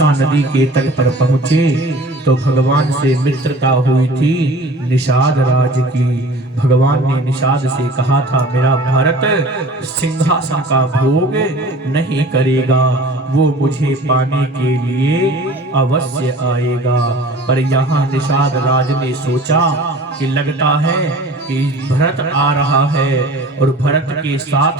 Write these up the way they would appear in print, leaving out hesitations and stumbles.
नदी के तट पर पहुंचे तो भगवान से मित्रता हुई थी निषाद राज की। भगवान ने निषाद से कहा था, मेरा भरत सिंहासन का भोग नहीं करेगा, वो मुझे पाने के लिए अवश्य आएगा। पर यहाँ निषाद राज ने सोचा कि लगता है कि भरत आ रहा है और भरत के साथ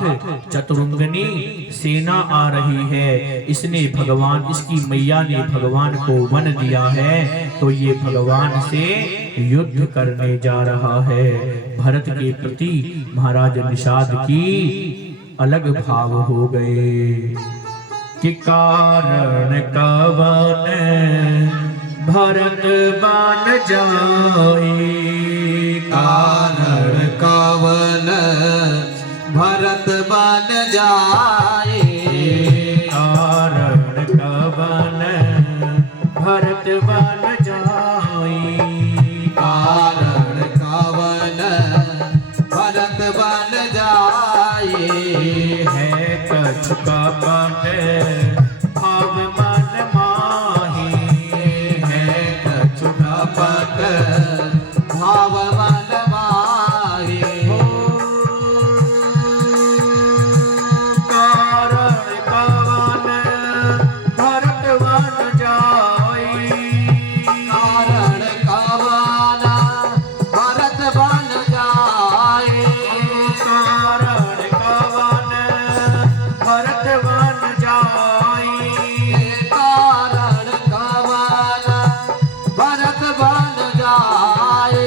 चतुरंगनी सेना आ रही है। इसकी मैया ने भगवान को वन दिया है, तो ये भगवान से युद्ध करने जा रहा है। भरत के प्रति महाराज निषाद की अलग भाव हो गए कि कारण कवन भरत बन जाए, कारण कवन भरत बन जाए, कारण कवन भरत बन जाए, कारण कवन भरत बन जाए। है कछु कपट भाव मन माही, है कछु कपट भाव मन माही, कारण कवन भरत बन जाए, कारण कवन भरत बन जाए, कारण कवन भरत बन जाए, कारण कवन भरत बन जाए।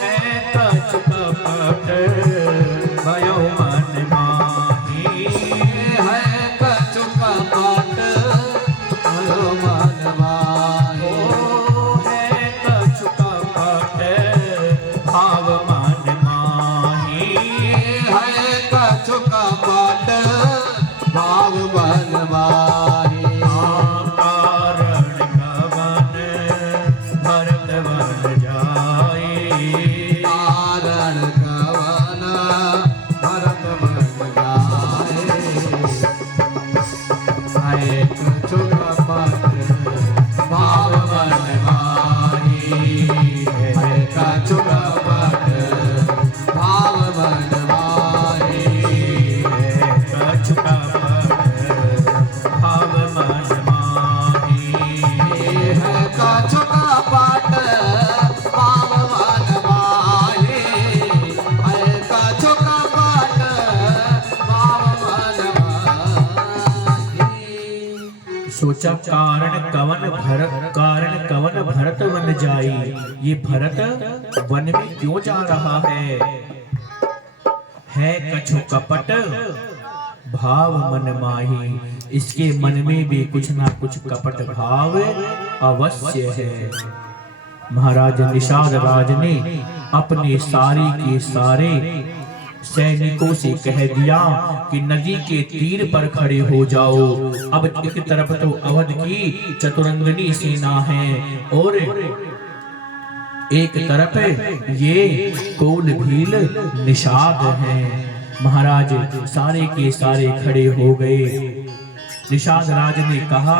है कछु कपट भयो मन माही, है कछु कपट भयो मन माही, है कछु कपट भाव मन माही, है कछु कपट भाव मन माही। कारण कवन भरत बन जाए, कारण कवन भरत बन जाए, है कछु कपट भाव मन माही, है कछु कपट भाव मन माही, कछु कपट भाव मन माही, है कछु कपट भाव मन माही, है कछु कपट भाव मन माही। सोचा कारण कवन भरत बन जाए, ये भरत वन में क्यों जा रहा है कछु कपट भाव मन माही, इसके मन में भी कुछ ना कुछ कपट भाव अवश्य है। महाराज निषाद राज ने अपने सारे के सारे सैनिकों से कह दिया कि नदी के तीर पर खड़े हो जाओ। अब एक तरफ तो अवध की चतुरंगनी सेना है और एक तरफ ये कोल भील निषाद है। महाराज सारे के सारे खड़े हो गए। निषाद राज ने कहा,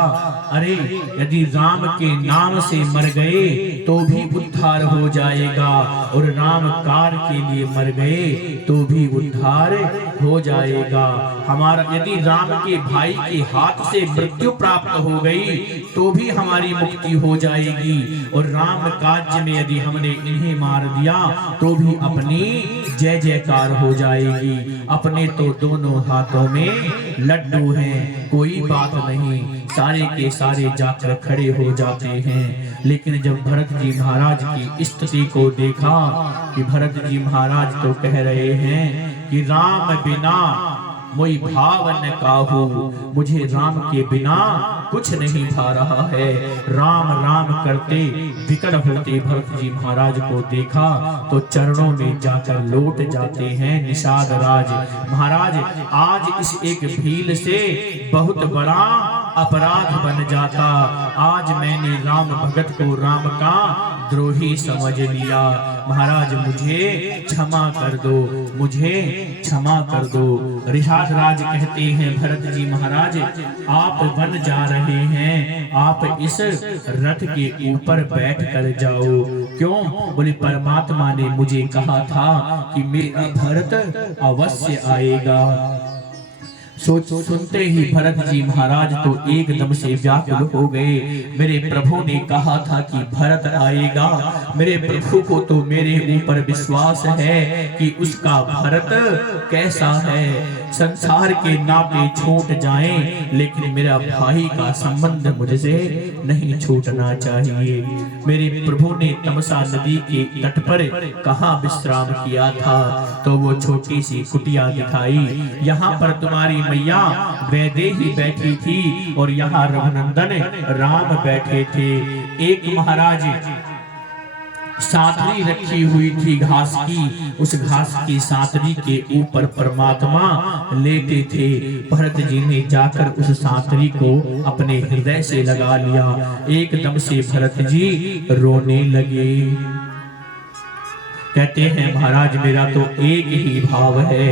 अरे यदि राम के नाम से मर गए तो भी उद्धार हो जाएगा और राम कार के लिए मर गए तो भी उद्धार हो जाएगा। हमारा यदि राम के भाई के हाथ से मृत्यु प्राप्त हो गई तो भी हमारी मुक्ति हो जाएगी और राम काज में यदि हमने इन्हें मार दिया तो भी अपनी जय जयकार हो जाएगी। अपने तो दोनों हाथों में लड्डू हैं, कोई बात नहीं। सारे के सारे जाकर खड़े हो जाते हैं। लेकिन जब भरत जी महाराज की स्थिति को देखा कि भरत जी महाराज तो कह रहे हैं कि राम बिना मोई भाव न काहू, मुझे राम के बिना कुछ नहीं भा रहा है। राम राम करते विकट होते भरत जी महाराज को देखा तो चरणों में जाकर लौट जाते हैं निषाद राज। महाराज आज इस एक भील से बहुत बड़ा अपराध बन जाता। आज मैंने राम भगत को राम का द्रोही समझ लिया। महाराज मुझे क्षमा कर दो, मुझे क्षमा कर दो। ऋषाद राज कहते हैं भरत जी महाराज आप वन जा रहे हैं, आप इस रथ के ऊपर बैठ कर जाओ। क्यों? बोले परमात्मा ने मुझे कहा था कि मेरा भरत अवश्य आएगा। सुनते ही भरत जी महाराज तो एकदम से व्याकुल हो गए। मेरे प्रभु ने कहा था कि भरत आएगा। मेरे प्रभु को तो मेरे ऊपर विश्वास है कि उसका भरत कैसा है। संसार के नाते छूट जाएं, लेकिन मेरा भाई का संबंध मुझसे नहीं छूटना चाहिए। मेरे प्रभु ने तमसा नदी के तट पर कहाँ विश्राम किया था? तो वो छोटी सी कुटिया दिखाई। यहाँ पर तुम्हारी मैया वैदेही बैठी थी और यहाँ रघुनंदन राम बैठे थे। एक महाराज सातरी रखी हुई थी घास की, उस घास की सातरी के ऊपर परमात्मा लेटे थे। भरत जी ने जाकर उस सातरी को अपने हृदय से लगा लिया। एकदम से भरत जी रोने लगे। कहते हैं महाराज मेरा तो एक ही भाव है।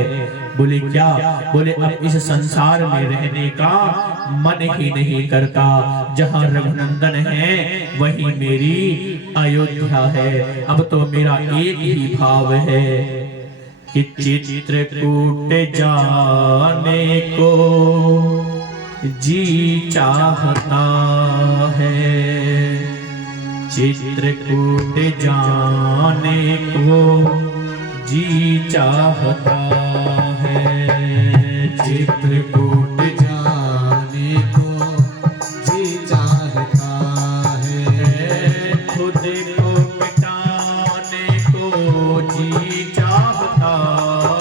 बोले क्या? बोले अब इस संसार में रहने का मन ही नहीं करता। जहाँ रघुनंदन है वही मेरी अयोध्या है। अब तो मेरा एक ही भाव है कि चित्रकूट जाने को जी चाहता है, चित्रकूट जाने को जी चाहता है, चित्रकूट जाने को जी चाहता है, खुद को मिटाने को जी चाहता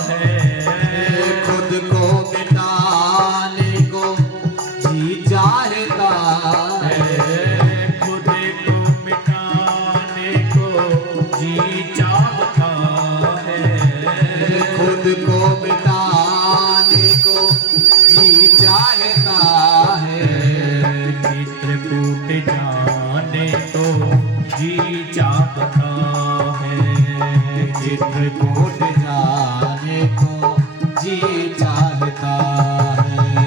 है, खुद को मिटाने को जी चाहता है, खुद को मिटाने को जी चाहता है, खुद को मिटाने को जी चाहता है, चित्रकूट जाने को जी चाहता है, चित्रकूट जाने को जी चाहता है।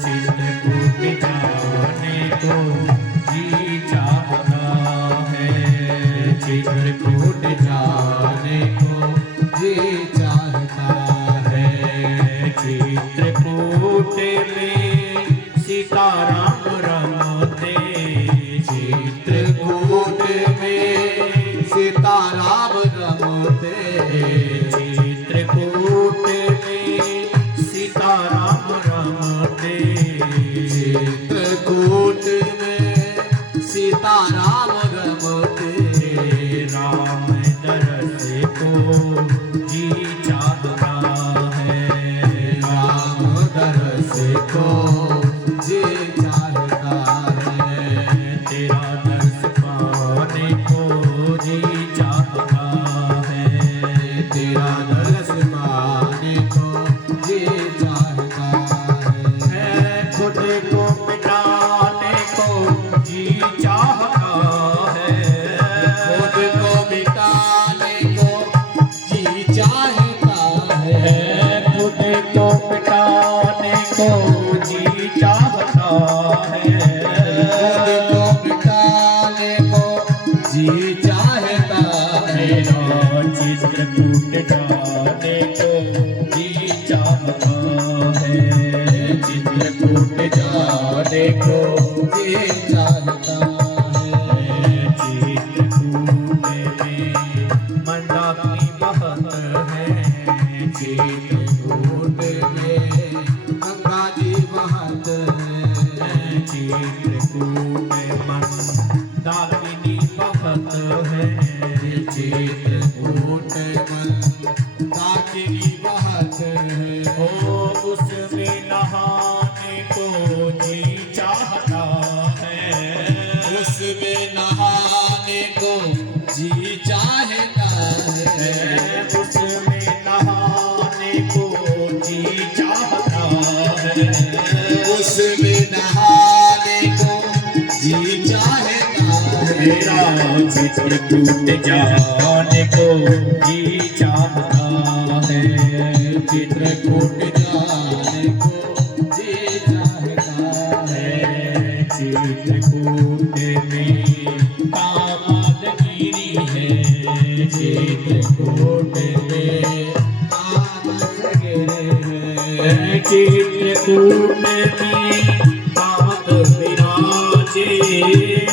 चित्रकूट जाने को जी चाहता है, चित्रकूट जाने को जी चाहता है, चित्रकूट में सीताराम रमते, चित्रकूट में सीताराम रमते, चित्रकूट में सीताराम रमते, चित्रकूट में सीताराम रमते, राम दरस को जी चाहता है, राम दरस को जी चाहता है, तेरा दर्श पाने को जी चाहता है, तेरा दरस पाने को जी चाहता है, खुद को मिटाने को जी चाहता है, खुद को मिटाने को जी चाहता है, खुद को मिटाने को जी चाहता है, खुद को मिटाने को जी चाहता है, चित्रकूट जाने को जी चाहता है, चित्रकूट जाने को जी चाहता है, चित्रकूट में मंदाकिनी बहत है, चित्रकूट में गंगा जी बहत है, चित्रकूट मंदाकिनी बहत है, चित्रकूट में दाकिनी बहत है, ओ नहाने को जी चाहता है, उसमें नहाने को जी चाहता है, उसमें नहाने को जी चाहता है, उसमें नहाने को जी चाहता है, मेरा चित्र टूट जाने को जी चाहता है, चित्रकूट जाने को जी चाहता है, चित्रकूट में कामदगिरी है, चित्रकूट में कामदगिरी है, चित्रकूट में कामद विराजे,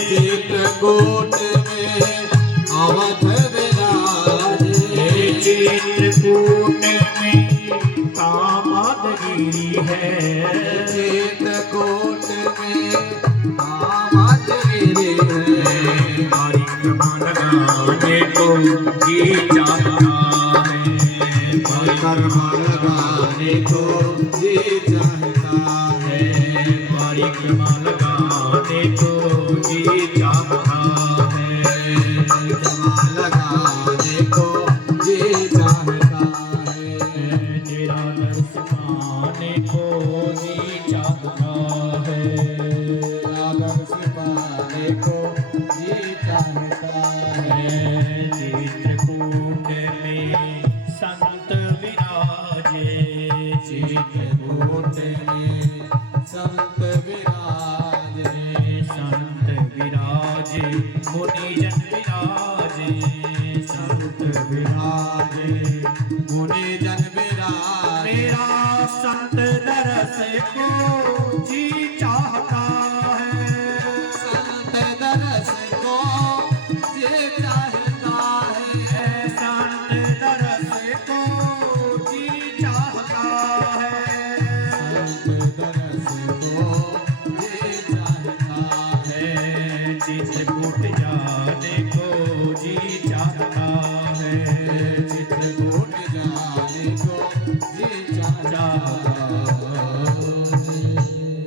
चित्रकूट में अवध विराजे, चित्रकूट में कामदगिरी है, चित्रकूट में कामदगिरी है, परिक्रमा लगाने को जी चाहता है, परिक्रमा लगाने को जी चाहता है, परिक्रमा लगाने को जी चाहता है, परिक्रमा लगाने को जी चाहता है, तेरा दर्श पाने को जी चाहता है, आदर्श पाने को जी चाहता है, चित्रकूट में संत विराजे, चित्रकूट में संत विराजे, संत विराजे, मुनिजन विराजे, संत विराजे, मुनिजन विराजे, मेरा संत दरस को जी चाहता है, संत दरस को जी चाहता है, संत दरस को जी चाहता है, संत दरस